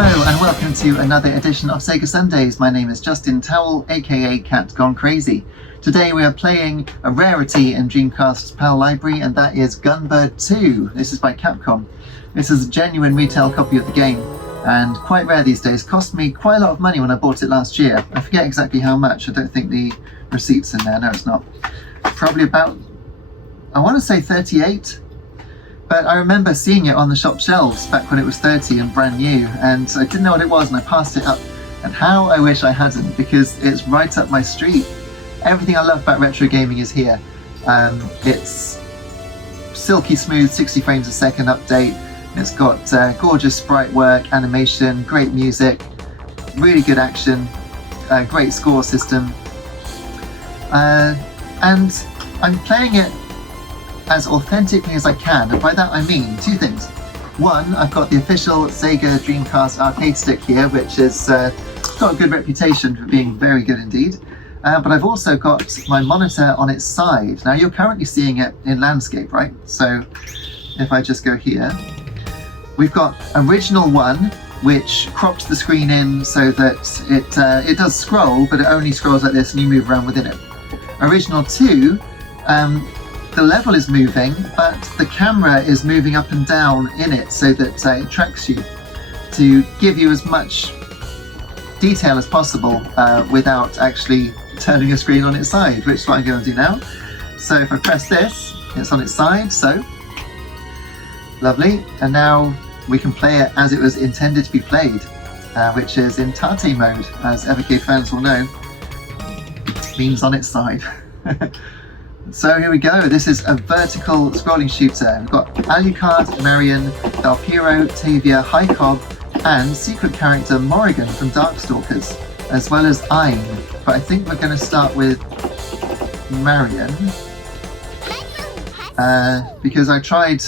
Hello and welcome to another edition of Sega Sundays. My name is Justin Towell, aka Cat Gone Crazy. Today we are playing a rarity in Dreamcast's PAL library, and that is Gunbird 2. This is by Capcom. This is a genuine retail copy of the game, and quite rare these days. Cost me quite a lot of money when I bought it last year. I forget exactly how much. I don't think the receipt's in there. No, it's not. Probably about, I want to say 38. But I remember seeing it on the shop shelves back when it was 30 and brand new, and I didn't know what it was, and I passed it up. And how I wish I hadn't, because it's right up my street. Everything I love about retro gaming is here. It's silky smooth, 60 frames a second update. It's got gorgeous sprite work, animation, great music, really good action, great score system. And I'm playing it as authentically as I can, and by that I mean two things. One, I've got the official Sega Dreamcast arcade stick here, which has got a good reputation for being very good indeed. But I've also got my monitor on its side. Now you're currently seeing it in landscape, right? So if I just go here, we've got original 1, which crops the screen in so that it does scroll, but it only scrolls like this and you move around within it. Original 2, the level is moving, but the camera is moving up and down in it so that it tracks you to give you as much detail as possible without actually turning a screen on its side, which is what I'm going to do now. So if I press this, it's on its side, so lovely. And now we can play it as it was intended to be played, which is in Tate mode, as Evercade fans will know, means on its side. So here we go. This is a vertical scrolling shooter. We've got Alucard, Marion, Valpyro, Tavia, High Cobb, and secret character Morrigan from Darkstalkers, as well as Ein. But I think we're going to start with Marion, because I tried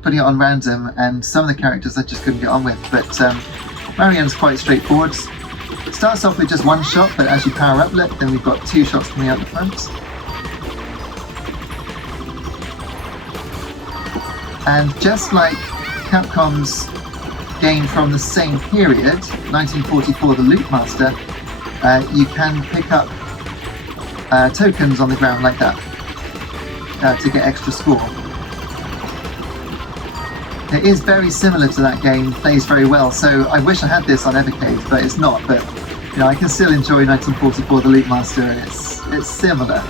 putting it on random and some of the characters I just couldn't get on with. But Marion's quite straightforward. It starts off with just one shot, but as you power up, look, then we've got 2 shots coming out the front. And just like Capcom's game from the same period, 1944, the Loot Master, you can pick up tokens on the ground like that to get extra score. It is very similar to that game, plays very well, so I wish I had this on Evercade, but it's not. But you know, I can still enjoy 1944, the Loot Master, and it's similar.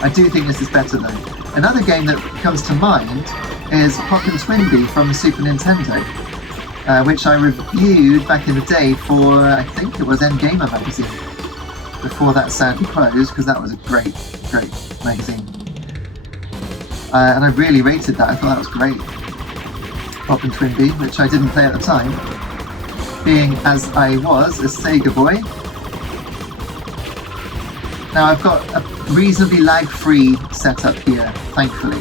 I do think this is better though. Another game that comes to mind is Pop and Twinbee from the Super Nintendo, which I reviewed back in the day for, I think it was Gamer magazine, before that sadly closed, because that was a great magazine. And I really rated that. I thought that was great. Pop and Twinbee, which I didn't play at the time, being as I was a Sega boy. Now I've got a reasonably lag-free setup here, thankfully.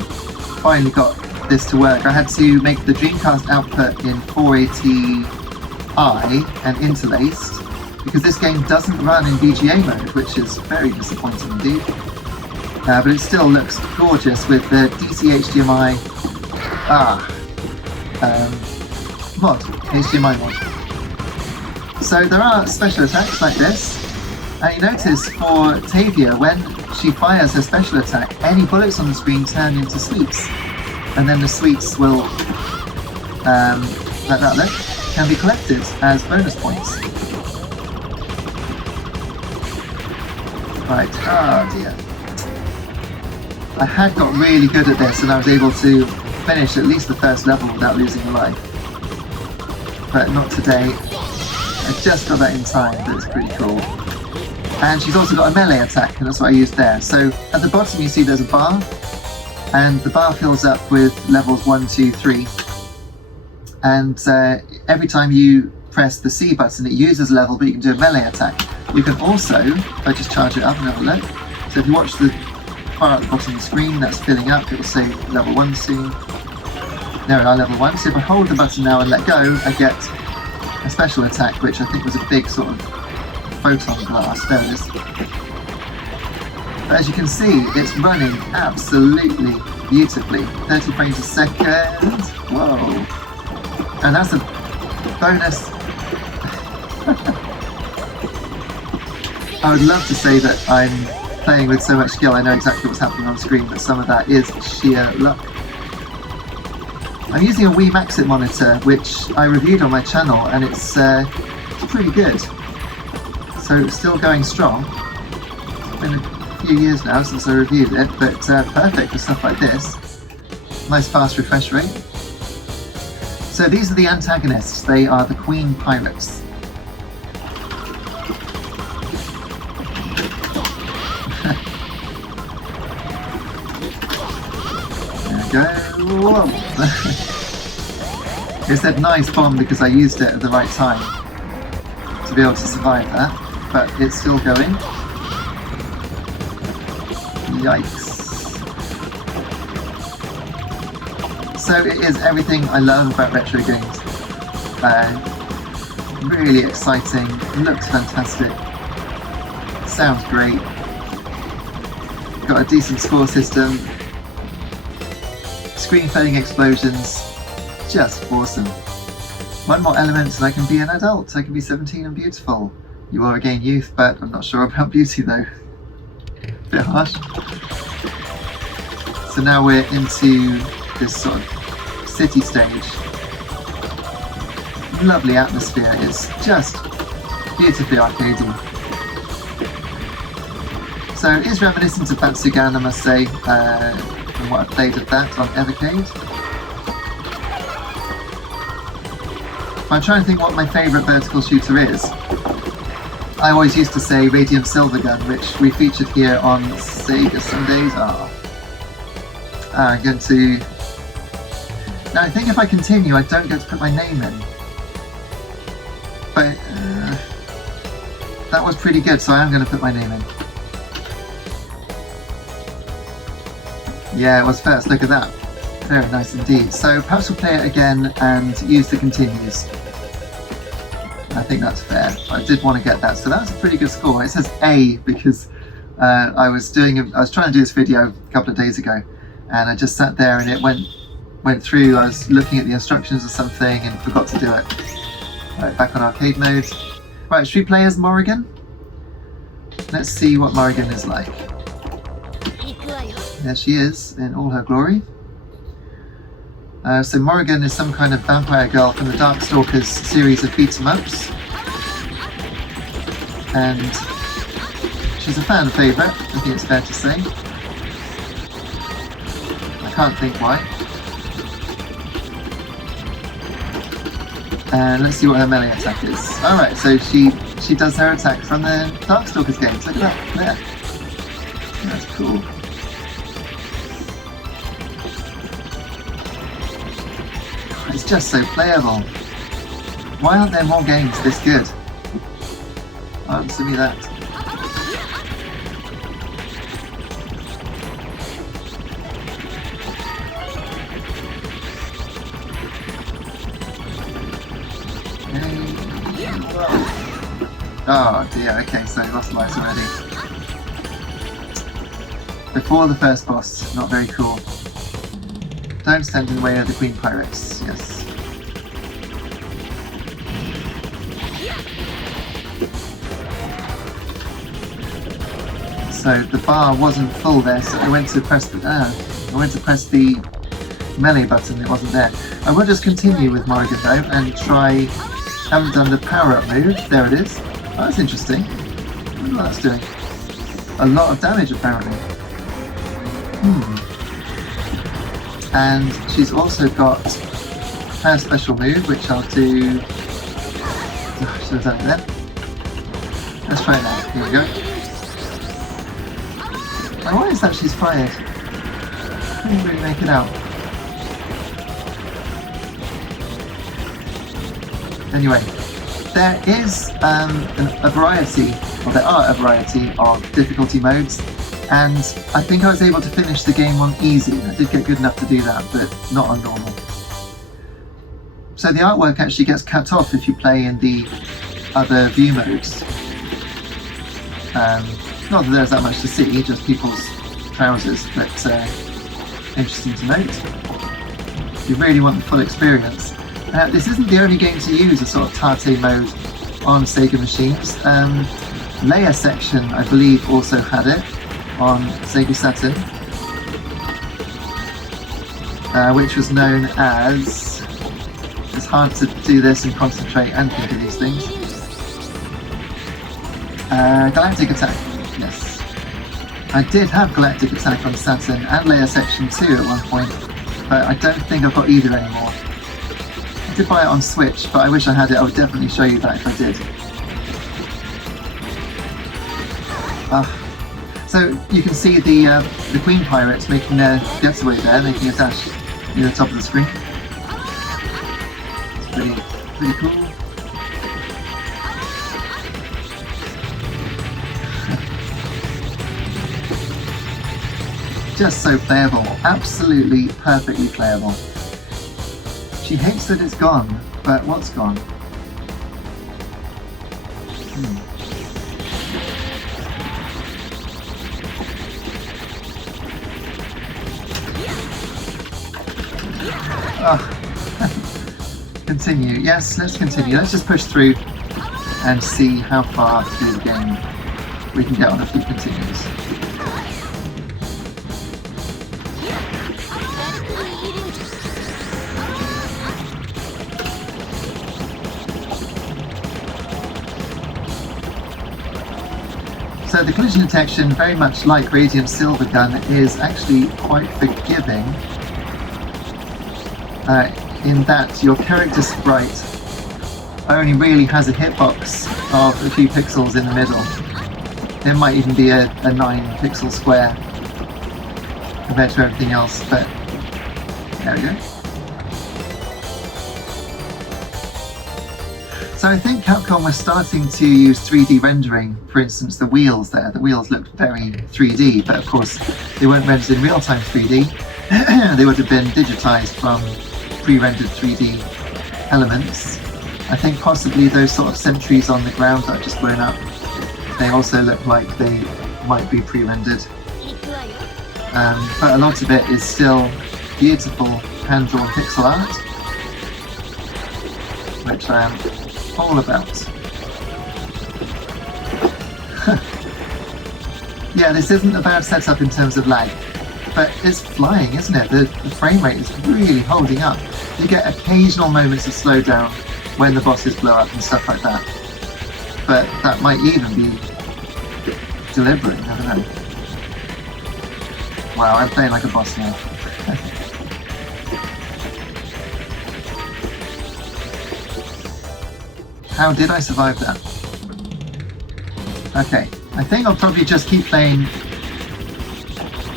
Finally got this to work. I had to make the Dreamcast output in 480i and interlaced, because this game doesn't run in VGA mode, which is very disappointing indeed. But it still looks gorgeous with the DC HDMI HDMI mod. So there are special attacks like this, and you notice for Tavia, when she fires her special attack, any bullets on the screen turn into sweeps. And then the sweets will, like that look, can be collected as bonus points. Right, oh dear. I had got really good at this and I was able to finish at least the first level without losing a life. But not today. I just got that in time, but it's pretty cool. And she's also got a melee attack, and that's what I used there. So at the bottom you see there's a bar, and the bar fills up with levels 1, 2, 3. And every time you press the C button, it uses a level, but you can do a melee attack. You can also, if I just charge it up and have a look, so if you watch the bar at the bottom of the screen, that's filling up, it will say level 1 soon. There we are, level 1. So if I hold the button now and let go, I get a special attack, which I think was a big sort of photon blast. There it is. But as you can see, it's running absolutely beautifully. 30 frames a second. Whoa. And that's a bonus I would love to say that I'm playing with so much skill I know exactly what's happening on screen, but some of that is sheer luck. I'm using a Wii Maxit monitor, which I reviewed on my channel, and it's pretty good. So it's still going strong. It's been a few years now since I reviewed it, but perfect for stuff like this. Nice fast refresh rate. So these are the antagonists. They are the Queen Pirates. Go. Whoa. It said nice bomb because I used it at the right time to be able to survive that, but it's still going. Yikes. So it is everything I love about retro games. Really exciting, looks fantastic, sounds great, got a decent score system. Screen fading explosions, just awesome. One more element and I can be an adult. I can be 17 and beautiful. You are again youth, but I'm not sure about beauty though. Bit harsh. So now we're into this sort of city stage. Lovely atmosphere. It's just beautifully arcadey. So it is reminiscent of Batsugan, I must say. From what I played of that on Evercade. I'm trying to think what my favourite vertical shooter is. I always used to say Radiant Silvergun, which we featured here on Sega Sundays. I'm going to... Now I think if I continue I don't get to put my name in. But that was pretty good, so I am going to put my name in. Yeah, it was first, look at that. Very nice indeed. So perhaps we'll play it again and use the continues. I think that's fair. I did want to get that, so that's a pretty good score. It says A because I was trying to do this video a couple of days ago, and I just sat there and it went through. I was looking at the instructions or something and forgot to do it. Right, back on arcade mode. Right, should we play as Morrigan? Let's see what Morrigan is like. There she is in all her glory. So Morrigan is some kind of vampire girl from the Darkstalkers series of beat-em-ups. And she's a fan favourite, I think it's fair to say. I can't think why. And let's see what her melee attack is. Alright, so she does her attack from the Darkstalkers games. Look at that, there. That's cool. It's just so playable. Why aren't there more games this good? Answer me that. Oh dear, okay, so I lost lives already. Before the first boss, not very cool. Don't stand in the way of the Queen Pirates, yes. So the bar wasn't full there, so I went to press the melee button, it wasn't there. I will just continue with Morrigan though and try. Haven't done the power-up move. There it is. Oh, that's interesting. I wonder what that's doing. A lot of damage apparently. And she's also got her special move, which I'll do. Oh, should have done it then. Let's try it now. Here we go. Now, why is that she's fired? I couldn't really make it out. Anyway, there is a variety, or there are a variety of difficulty modes, and I think I was able to finish the game on easy. I did get good enough to do that, but not on normal. So the artwork actually gets cut off if you play in the other view modes. Not that there's that much to see, just people's trousers, but interesting to note. If you really want the full experience. This isn't the only game to use a sort of Tate mode on Sega machines. Layer Section, I believe, also had it on Sega Saturn, which was known as... It's hard to do this and concentrate and think of these things. Galactic Attack, yes. I did have Galactic Attack on Saturn and Layer Section 2 at one point, but I don't think I've got either anymore. I did buy it on Switch, but I wish I had it. I would definitely show you that if I did. So you can see the Queen Pirates making their getaway there, making a dash near the top of the screen. It's pretty cool. Just so playable, absolutely perfectly playable. She hates that it's gone, but what's gone? Continue. Yes, let's continue. Let's just push through and see how far through the game we can get on a few continues. So the collision detection, very much like Radiant Silver Gun, is actually quite forgiving. In that your character sprite only really has a hitbox of a few pixels in the middle. There might even be a 9 pixel square compared to everything else, but there we go. So I think Capcom was starting to use 3D rendering. For instance, the wheels there. The wheels looked very 3D, but of course they weren't rendered in real-time 3D. They would have been digitized from pre-rendered 3D elements. I think possibly those sort of sentries on the ground that are just blown up, they also look like they might be pre-rendered. But a lot of it is still beautiful hand-drawn pixel art, which I am all about. Yeah, this isn't a bad setup in terms of lag, but it's flying, isn't it? The frame rate is really holding up. You get occasional moments of slowdown when the bosses blow up and stuff like that, but that might even be deliberate, I don't know. Wow, I'm playing like a boss now. How did I survive that? Okay, I think I'll probably just keep playing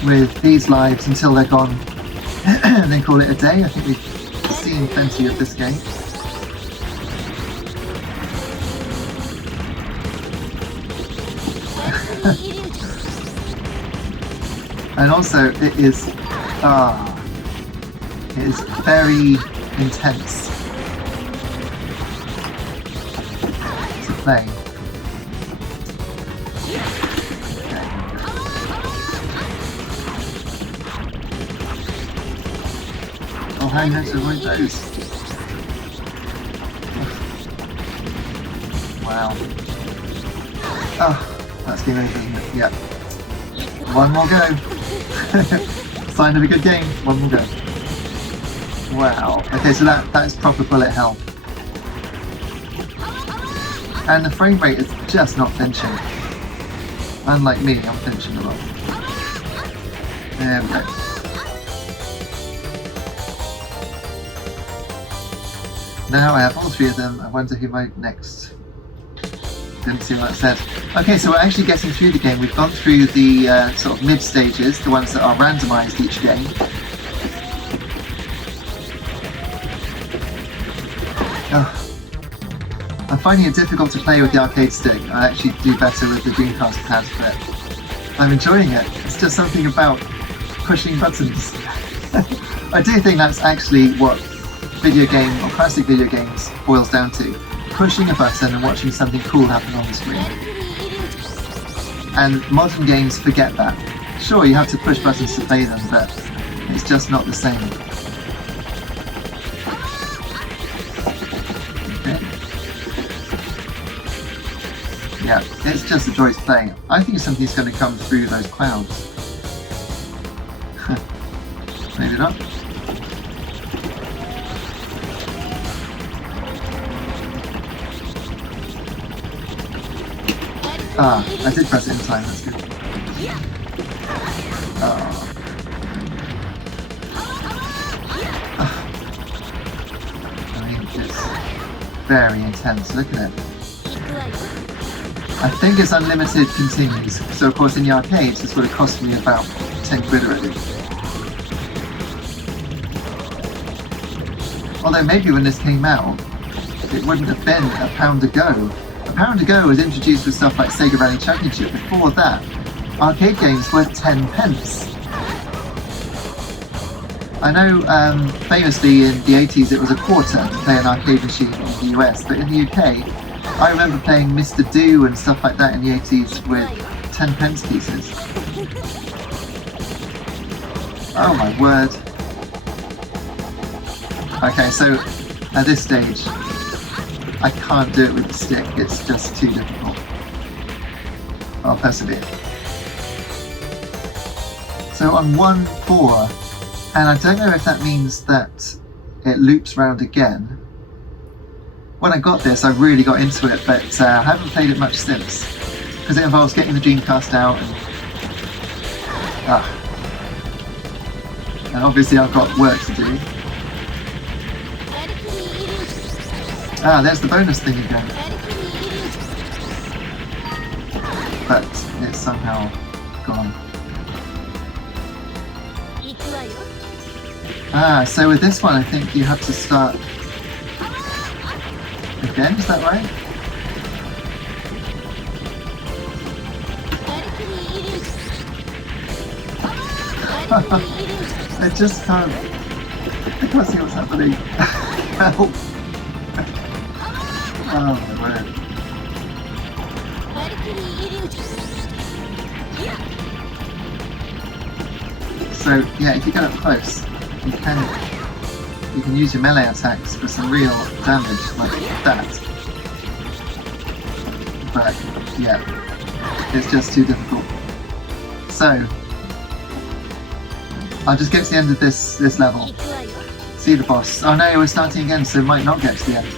with these lives until they're gone and then call it a day. I think we've seen plenty of this game. And also it is very intense to play. Oh, how you meant to avoid those? Wow. Oh, that's game over, isn't it? Yep. One more go. Sign of a good game. One more go. Wow. Okay, so that is proper bullet hell. And the frame rate is just not flinching. Unlike me, I'm flinching a lot. There we go. Now I have all three of them. I wonder who might next. Didn't see what it said. Okay, so we're actually getting through the game. We've gone through the sort of mid stages, the ones that are randomized each game. I'm finding it difficult to play with the arcade stick. I actually do better with the Dreamcast pad, but I'm enjoying it. It's just something about pushing buttons. I do think that's actually what video game or classic video games boils down to. Pushing a button and watching something cool happen on the screen. And modern games forget that. Sure, you have to push buttons to play them, but it's just not the same. Okay. Yeah, it's just a joy to play. I think something's going to come through those clouds. Maybe not. Ah, I did press it in time, that's good. Oh. I mean, it's very intense, look at it. I think it's unlimited continues, so of course in the arcades this would have cost me about 10 quid already. Although maybe when this came out, it wouldn't have been £1 a go. £1 a go was introduced with stuff like Sega Rally Championship. Before that, arcade games were 10 pence. I know famously in the 80s it was a quarter to play an arcade machine in the US, but in the UK, I remember playing Mr. Do and stuff like that in the 80s with 10 pence pieces. Oh my word. Okay, so at this stage, I can't do it with the stick, it's just too difficult. I'll persevere. So on 1-4, and I don't know if that means that it loops round again. When I got this, I really got into it, but I haven't played it much since, because it involves getting the Dreamcast out, and obviously I've got work to do. Ah, there's the bonus thing again. But it's somehow gone. Ah, so with this one I think you have to start again, is that right? I just can't see what's happening. Help! Oh my word. So yeah, if you get up close, you can use your melee attacks for some real damage like that. But yeah, it's just too difficult. So I'll just get to the end of this level. See the boss. Oh no, we're starting again, so it might not get to the end.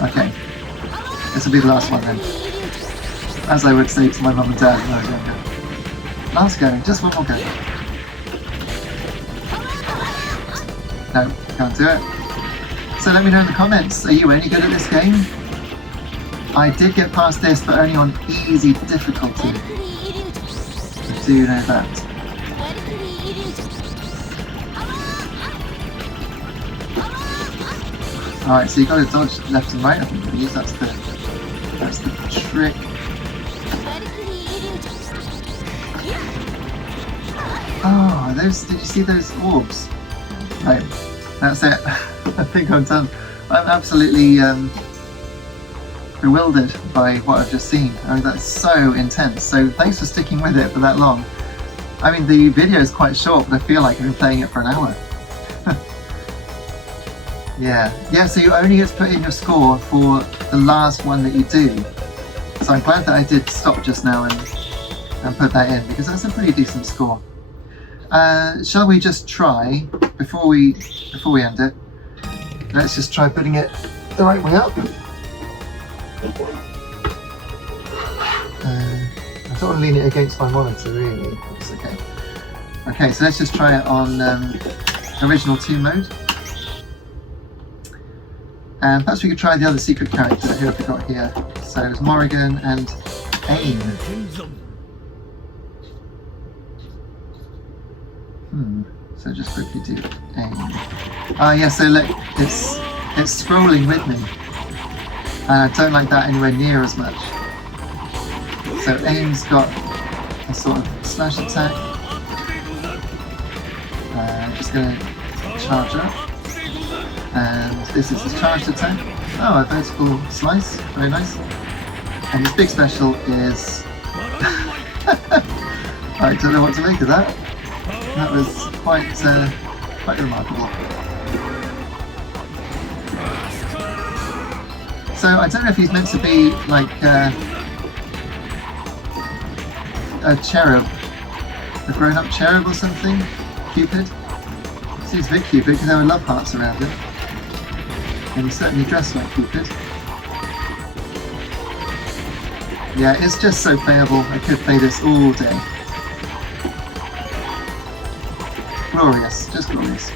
Okay. This will be the last one then. As I would say to my mum and dad when I was younger. Last go, just one more go. No, can't do it. So let me know in the comments, are you any good at this game? I did get past this, but only on easy difficulty. I do know that. Alright, so you've got to dodge left and right, I think, please. That's the trick. Oh, those, did you see those orbs? Right, that's it. I think I'm done. I'm absolutely bewildered by what I've just seen. I mean, that's so intense. So thanks for sticking with it for that long. I mean, the video is quite short, but I feel like I've been playing it for an hour. Yeah, so you only get to put in your score for the last one that you do. So I'm glad that I did stop just now and put that in, because that's a pretty decent score. Shall we just try, before we end it, let's just try putting it the right way up. I don't want to lean it against my monitor really, that's okay. Okay, so let's just try it on original 2 mode. And perhaps we could try the other secret character. Who have we got here? So it's Morrigan and Aim. So just quickly do Aim. Ah, yeah. So look, it's scrolling with me, and I don't like that anywhere near as much. So Aim's got a sort of slash attack. I'm just going to charge up. And this is his charged attack. Oh, a vertical slice, very nice. And his big special is... I don't know what to make of that. That was quite remarkable. So I don't know if he's meant to be like a cherub. A grown-up cherub or something? Cupid? Seems a bit Cupid because there were love hearts around him. And he's certainly dressed like Cupid. Yeah, it's just so playable. I could play this all day. Glorious, just glorious.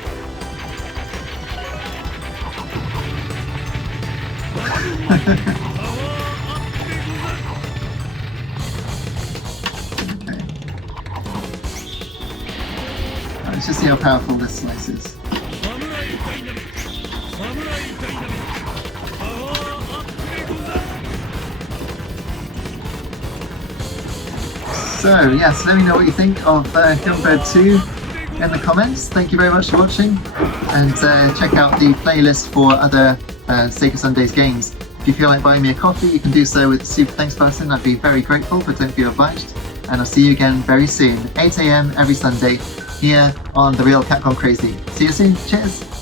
Okay. Let's just see how powerful this slice is. So yes, let me know what you think of Gunbird 2 in the comments. Thank you very much for watching, and check out the playlist for other Sega Sundays games. If you feel like buying me a coffee, you can do so with the Super Thanks button. I'd be very grateful, but don't feel obliged. And I'll see you again very soon, 8 AM every Sunday, here on The Real Cat Gone Crazy. See you soon, cheers!